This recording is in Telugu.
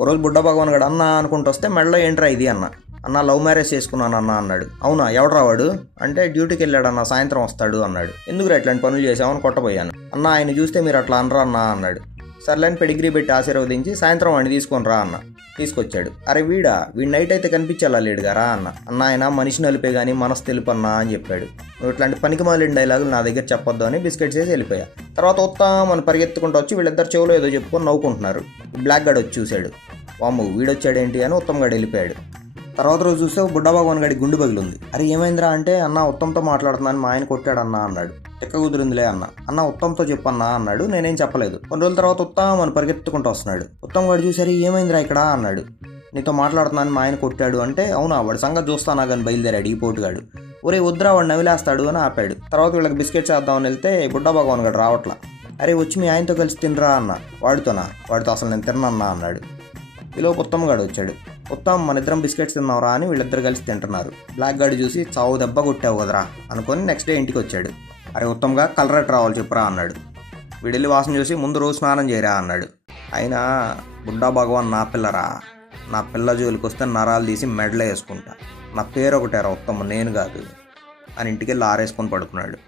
ఓ రోజు బుడ్డ భగవాన్ గడు అన్న అనుకుంటూ వస్తే మెడలో ఏంట్రా ఇది అన్న లవ్ మ్యారేజ్ చేసుకున్నాను అన్న అన్నాడు. అవునా, ఎవడరా వాడు అంటే డ్యూటీకి వెళ్ళాడు అన్న, సాయంత్రం వస్తాడు అన్నాడు. ఎందుకు ఇట్లాంటి పనులు చేసామని కొట్టబోయాను. అన్న ఆయన చూస్తే మీరు అట్లా అనరా అన్న అన్నాడు. సర్లేని పెడిగ్రీ పెట్టి ఆశీర్వదించి సాయంత్రం వాడిని తీసుకొని రా అన్న. తీసుకొచ్చాడు. అరే వీడి నైట్ అయితే కనిపించాలా లేడుగా రా అన్న ఆయన మనిషి నలిపే కానీ మనసు తెలుపు అన్నా అని చెప్పాడు. నువ్వు ఇట్లాంటి పనికి మాలిన డైలాగులు నా దగ్గర చెప్పొద్దు అని బిస్కెట్స్ వేసి వెళ్ళిపోయా. తర్వాత వస్తామని పరిగెత్తుకుంటూ వచ్చి వీళ్ళిద్దరు చెవులో ఏదో చెప్పుకొని నవ్వుకుంటున్నారు. బ్లాక్ గార్డ్ వచ్చి చూశాడు. వామ్ము వీడొచ్చాడేంటి అని ఉత్తమ్ గాడు వెళ్ళిపోయాడు. తర్వాత రోజు చూస్తే బుడ్డ భగవాన్ గడి గుండు పగిలింది. అరే ఏమైందిరా అంటే అన్న ఉత్తమ్తో మాట్లాడుతున్నాను మా ఆయన కొట్టాడన్నా అన్నాడు. చెక్క కుదిరిందిలే అన్న ఉత్తమ్తో చెప్పన్నా అన్నాడు. నేనేం చెప్పలేదు. కొన్ని రోజుల తర్వాత ఉత్తమ్ అని పరిగెత్తుకుంటూ వస్తున్నాడు. ఉత్తమ్ గారు చూసారి ఏమైందిరా ఇక్కడ అన్నాడు. నీతో మాట్లాడుతున్నాను మా ఆయన కొట్టాడు అంటే అవునా వాడి సంగతి చూస్తానా కానీ బయలుదేరాడు ఈ పోటుగాడు. ఒరే వద్దురా వాడు నవిలేస్తాడు అని ఆపాడు. తర్వాత వీళ్ళకి బిస్కెట్ చేద్దామని వెళ్తే బుడ్డ భగవాన్ గడు రావట్లా. అరే వచ్చి మీ ఆయనతో కలిసి తినరా అన్న. వాడితో అసలు నేను తిన్నన్నా అన్నాడు. ఈలోపు ఉత్తమ్ గాడు వచ్చాడు. ఉత్తమ్ మన ఇద్దరం బిస్కెట్స్ తిన్నావురా అని వీళ్ళిద్దరు కలిసి తింటున్నారు. బ్లాక్ గార్డ్ చూసి చావు దెబ్బ కొట్టావు కదరా అనుకొని నెక్స్ట్ డే ఇంటికి వచ్చాడు. అరే ఉత్తమ్గా కలరెట్ రావాలి చెప్పురా అన్నాడు. వీడెళ్ళి వాసన చూసి ముందు రోజు స్నానం చేయరా అన్నాడు. అయినా బుడ్డా భగవాన్ నా పిల్లరా, నా పిల్ల జోలికి వస్తే నరాలు తీసి మెడలో వేసుకుంటా, నా పేరు ఒకటేరా ఉత్తమ్ నేను కాదు అని ఇంటికి వెళ్ళి ఆరేసుకొని పడుకున్నాడు.